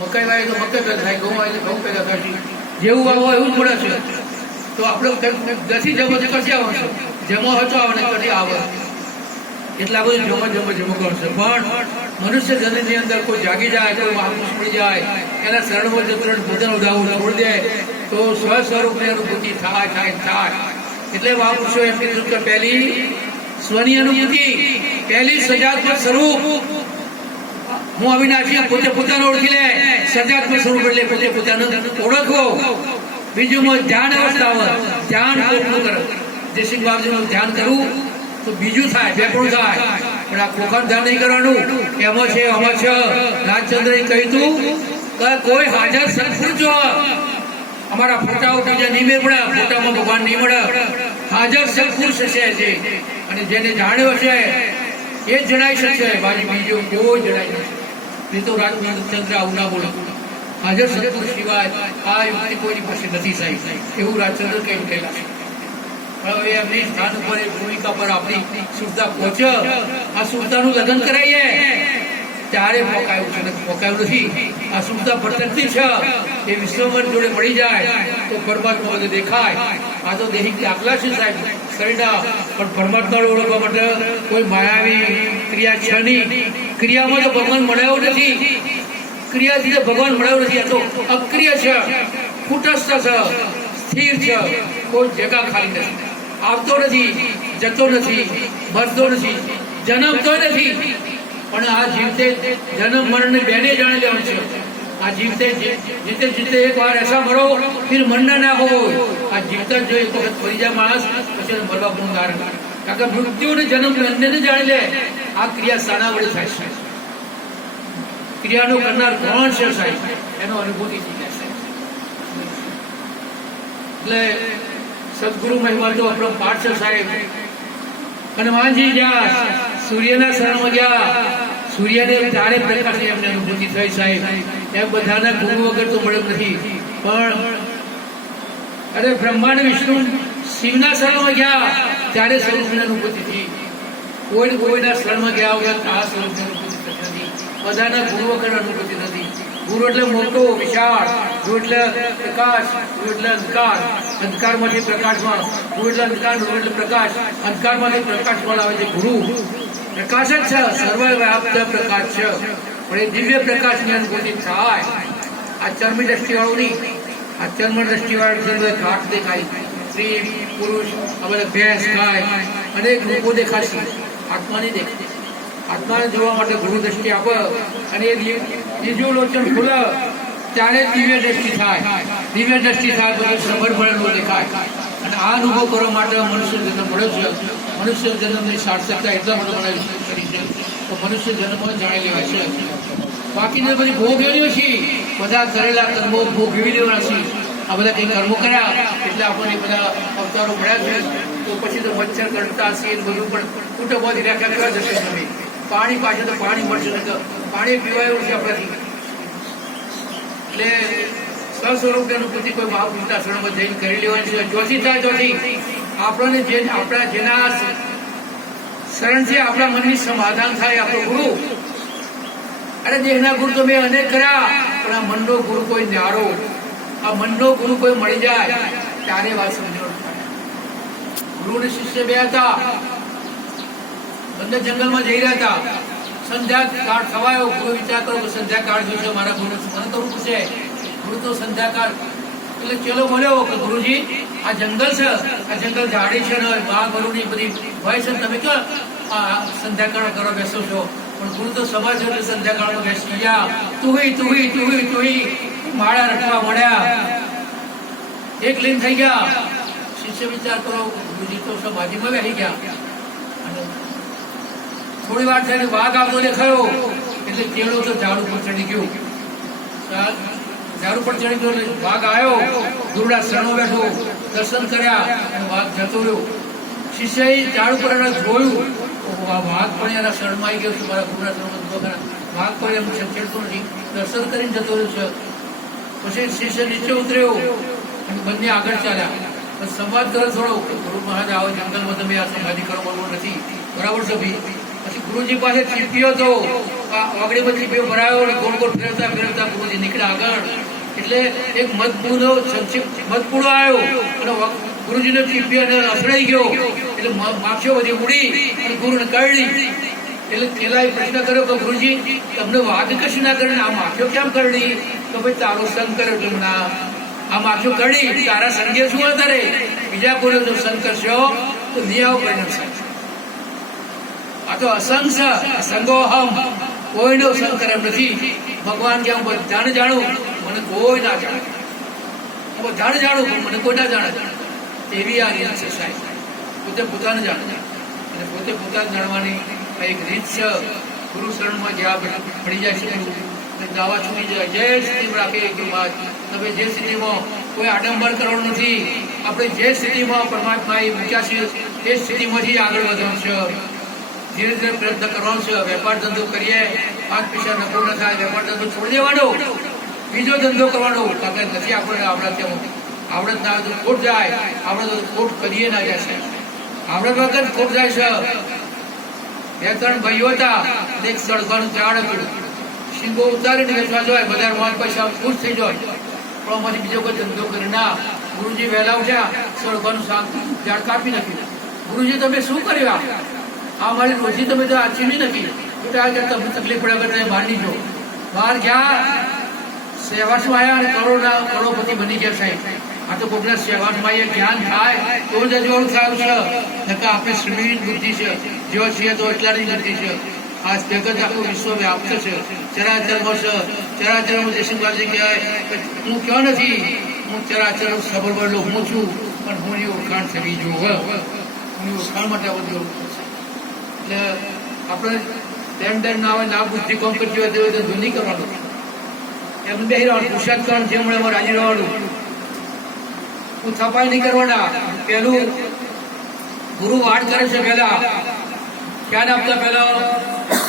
મકાઈ વાય તો મકાઈ પેદા થાય, ઘઉં વાય તો ઘઉં પેદા થાય, જેવું વાવો એવું જ મળે છે. તો આપણે દસી જમો કશી આવશે, જમો હતો આવે કશી આવે, એટલા બધું જમો કરશે. પણ મનુષ્ય જનની અંદર કોઈ જાગી જાય, કોઈ મહાપુરુષ મળી જાય, એના શરણમાં જતું ભોજન ઉદાવું છોડી દે તો સ્વસ્વરૂપની અનુભૂતિ થાય. એટલે મહાપુરુષો એમ કીધું કે પહેલી સ્વની અનુભૂતિ, પહેલી સજાત્મક સ્વરૂપ હું અવિનાશી, પોતે પોતાને ઓળખી લે. સજાત્મક સ્વરૂપ એટલે પોતે પોતાને ઓળખવો. બીજું ધ્યાન અવસ્થા, ધ્યાન પોતનું કરે. જયસિંહ બાબુજીનું ધ્યાન કરવું તો બીજું થાય, બેપણું થાય. પણ આ ખોખર ધ્યાન નહીં કરવાનું. એમાં છે રાજચંદ્ર કહ્યું તું કે કોઈ હાજર સત્પુરુષ જો અમારા ફોટા બીજા નહીં મળ્યા, ફોટામાં ભગવાન નહીં મળે, હાજર સત્પુરુષ છે. અને જેને જાણ્યો છે એ જ જણાઈ શકશે, બાજુ બીજો કેવો જણાઈ શકશે. નહીં તો રાજચંદ્ર આવું ના બોલો, હાજર સત્પુરુષ સિવાય આ યુક્તિ કોઈની પાસે નથી સાહેબ, એવું રાજચંદ્ર કેમ કહેલા છે. હવે એમની સ્થાન ઉપર ભૂમિકા પર આપણી સુરતા પહોંચે, આ સુરતાનું લગ્ન કરાવીએ ત્યારે પોકાયું છે, પોકાયું નથી. આ સુરતા ભટકતી છે, એ વિશ્વમન જોડે મળી જાય તો પરમાત્મા બધે દેખાય. આ તો દેહિક દાખલા છે સાહેબ શરીરના, પણ પરમાત્મા ઓળખવા માટે કોઈ માયાવી ક્રિયા છે નહીં. ક્રિયામાં તો ભગવાન મળ્યો નથી, ક્રિયાથી તો ભગવાન મળ્યો નથી. આ તો અક્રિય છે, કુટસ્થ છે, સ્થિર છે, કોઈ જગા ખાલી નથી, આવતો નથી, જતો નથી, મરતો નથી, જન્મતો નથી. પણ આ જીવતે જન્મ મરણ બેને જાણી લેવાનું છે. આ જીવતે જીતે એક વાર એસા મરો ફિર મરના ના હો. આ જીવતા જો એક વખત મરી જાય માણસ પછી મરવા પણ કારણ, કારણ કે મૃત્યુ ને જન્મ બંનેને જાણી લે. આ ક્રિયા સાના વડે થાય છે, ક્રિયાનો કરનાર કોણ છે સાહેબ, એનો અનુભૂતિ થઈ જાય છે. એટલે સદગુરુ મહિમા તો આપણો પાઠ છે સાહેબ. હનુમાનજી ગયા, સૂર્યના શરણમાં ગયા, સૂર્યને તારે પ્રકાશ એમને અનુભૂતિ થઈ સાહેબ. એમ બધાના ગુરુ વગર તો મળે નથી. પણ અરે બ્રહ્માંડ વિષ્ણુ શિવના શરણમાં ગયા ત્યારે સ્વરૂપની અનુભૂતિ થઈ. કોઈના શરણમાં ગયા વગર આ સ્વરૂપની અનુભૂતિ નથી. બધાના ગુરુ વગર અનુભૂતિ નથી. ગુરુ એટલે મોટો વિશાળ, ગુરુ એટલે પ્રકાશ, ગુરુ એટલે અંધકાર, અંધકારમાંથી પ્રકાશમાં, ગુરુ એટલે અંધકાર, ગુરુ એટલે પ્રકાશ, અંધકારમાંથી પ્રકાશમાં આવે છે. ગુરુ પ્રકાશ જ છે, સર્વવ્યાપ્ત પ્રકાશ છે. પણ એ દિવ્ય પ્રકાશની અનુભૂતિ થાય. આ ચર્મી દ્રષ્ટિવાળું નહીં, આ ચર્મ દ્રષ્ટિવાળું ઘાટ દેખાય, સ્ત્રી પુરુષ આ બધા ભેંસ ગાય અનેક રૂપો દેખાશે, આત્મા નહીં દેખાય. આત્માને જોવા માટે ગુરુ દ્રષ્ટિ આપે અને એ બીજું લોચન ખુલે ત્યારે દિવ્ય દ્રષ્ટિ થાય. દિવ્ય દ્રષ્ટિ થાય તો સબર ભરેલું દેખાય. અને આ અનુભવ કરવા માટે મનુષ્ય જન્મ મળ્યો છે. મનુષ્ય જન્મની સાર્થકતા એટલા માટે બનાવી કરી છે તો મનુષ્ય જન્મ જાણી લેવાય છે. બાકીને બધી ભોગ એવી છે, બધા કરેલા કર્મો ભોગવી લેવાના છે. આ બધા કંઈ કર્મો કર્યા એટલે આપણને બધા અવતારો મળ્યા છે. તો પછી તો મચ્છર કરતા હશે બધું પણ કુટુંબોથી વ્યાખ્યા કરવા જશે તમે. પાણી પાછળ તો પાણી મળશે, પાણી પીવાયું છે આપણાથી. એટલે સ્વસ્વરૂપ અનુભૂતિ કોઈ મહાપુરુષના શરણમાં જઈને કરી લેવાની છે. ચોથી થાય ચોથી આપણને જે આપણા જેના શરણથી આપણા મનની સમાધાન થાય, આપણો ગુરુ. અરે દેહના ગુરુ તો મેં અનેક કર્યા, પણ આ મનનો ગુરુ કોઈ ન્યારો, આ મનનો ગુરુ કોઈ મળી જાય ત્યારે વાત સમજણ થાય. ગુરુ ને શિષ્ય બે હતા, બંને જંગલમાં જઈ રહ્યા હતા. સંધ્યાકાળ થવાયો, ગુરુ વિચાર કરો કે સંધ્યાકાળ જોશે મારા ગુરુ મને કરવું પડશે. ગુરુ તો સંધ્યાકાળ એટલે ચેલો બોલ્યો કે ગુરુજી આ જંગલ છે, આ જંગલ ઝાડી છે ને મહાગુરુની બધી હોય છે, તમે ક્યાં સંધ્યાકાળ કરવા બેસો છો? પણ ગુરુ તો સમાજ સંધ્યાકાળમાં બેસી ગયા. તુહી માળા રખવા મળ્યા, એક લીન થઈ ગયા. શિષ્ય વિચાર કરો, ગુરુજી તો સમાધિમાં બેસી ગયા. થોડી વાર થઈને વાઘ આવતો દેખાયો એટલે ચેલો તો ઝાડ ઉપર ચડી ગયો. ઝાડ ઉપર ચડી ગયો એટલે વાઘ આવ્યો, ગુરુના શરણો બેઠો, દર્શન કર્યા અને વાઘ જતો રહ્યો. શિષ્યએ ઝાડ ઉપર એને જોયું, વાઘ પણ એના શરણમાં આવી ગયો છે, મારા ગુરુના શરણમાં. વાઘ પણ એમ છેડતો નથી, દર્શન કરીને જતો રહ્યો છે. પછી શિષ્ય નીચે ઉતર્યો અને બંને આગળ ચાલ્યા. સંવાદ કરો થોડો, ગુરુ મહારાજ આવો જંગલમાં તમે આ સમાધિ કરવાનું નથી, બરાબર છે ભાઈ? પછી ગુરુજી પાસે ચીપ્યો હતો ઓગણીમાંથી બે ભરાયો અને ગોળ ગોળ ફેરવતા ફેરવતા ગુરુજી નીકળ્યા આગળ. એટલે એક મતપૂરો સંક્ષિપ્ત મતપૂરો આવ્યો અને ગુરુજીનો ચીપી અને અથડાઈ ગયો. એટલે માખીઓ બધી ઉડી અને ગુરુને કરડી. એટલે પેલા પ્રશ્ન કર્યો કે ગુરુજી તમને વાત કશું ના કરે, આ માખીઓ કેમ કરડી? તો ભાઈ તારો સંગ કર્યો એટલે ના, આ માખીઓ કરડી તારા સંગે શું અત્યારે બીજા કોઈ જો સંગ કરશો તો નહીં આવો પરિણામ સાહેબ. આ તો અસંગ છે, સંગોહમ, કોઈનો સંગ કરે એમ નથી. ભગવાન કે હું બધાને જાણું, મને કોઈ ના જાણે, હું બધાને જાણું, મને કોઈ ના જાણે. એવી આ રીત છે સાહેબ. પોતે પોતાને જાણે અને પોતે પોતાને જાણવાની એક રીત છે. ગુરુ શરણમાં જ્યાં પડી જાય છે દાવા છૂટી જાય. જે સ્થિતિ રાખે એક વાત, તમે જે સ્થિતિમાં કોઈ આડંબર કરવાનું નથી. આપણે જે સ્થિતિમાં પરમાત્મા એ મૂક્યા છે એ સ્થિતિમાંથી આગળ વધવાનું છે. ધીરે ધીરે પ્રયત્ન કરવાનો છે. વેપાર ધંધો કરીએ, 5 પૈસા નફો ન થાય, વેપાર ધંધો છોડી દેવાનો, બીજો ધંધો કરવાનો. કારણ કે નથી આપણે આવડત ત્યાં આવડત ના તો ખોટ જાય, આપણે તો ખોટ કરીએ ના જાય છે. આવડત વગર ખોટ જાય છે. 2-3 ભાઈઓ હતા, એક સળગાનું ઝાડ હતું, શીંગો ઉતારીને વેચવા જાય, બજારમાં પૈસા ખુશ થઈ જાય, પણ અમારી બીજો કોઈ ધંધો કરે ના. ગુરુજી વહેલા ઉઠ્યા, સળગાનું ઝાડ કાપી નાખ્યું. ગુરુજી તમે શું કર્યું? આ મારી રોજી તમે તો આચીવી નથી. બેટા તમને તકલીફ પડે વગર તમે બહાર નહીં જો. બહાર ગયા, સેવાસમાં આવ્યા અને કરોડપતિ બની ગયા સાહેબ. આ તો કોકના સેવાસમાં એ જ્ઞાન થાય તો જ અજવાળું થયું છે. નકર આપણે શ્રીની બુદ્ધિ છે, જેવા છીએ તો એટલાની બુદ્ધિ છે. આ જગત આખું વિશ્વ વ્યાપ્ત છે, ચરાચરમાં છે. ચરાચરમાં જયસિંહલાલજી કહેવાય હું ક્યાં નથી, હું ચરાચર સબરબરલો હું છું, પણ હું ની ઓળખાણ થવી જોઉં. હું ઓળખાણ માટે આ બધું એટલે આપણે લેનદેન ના આવે ના બુદ્ધિ કોમ કરતી હોય તો ધૂન નહીં કરવાનું. એમ બે પુરુષાર્થ કરવાનું, જે મળે એમાં રાજી રહેવાનું. હું થપાઈ નહીં કરવાના. પેલું ગુરુ વાડ કરે છે, પહેલા જ્ઞાન આપતા પહેલા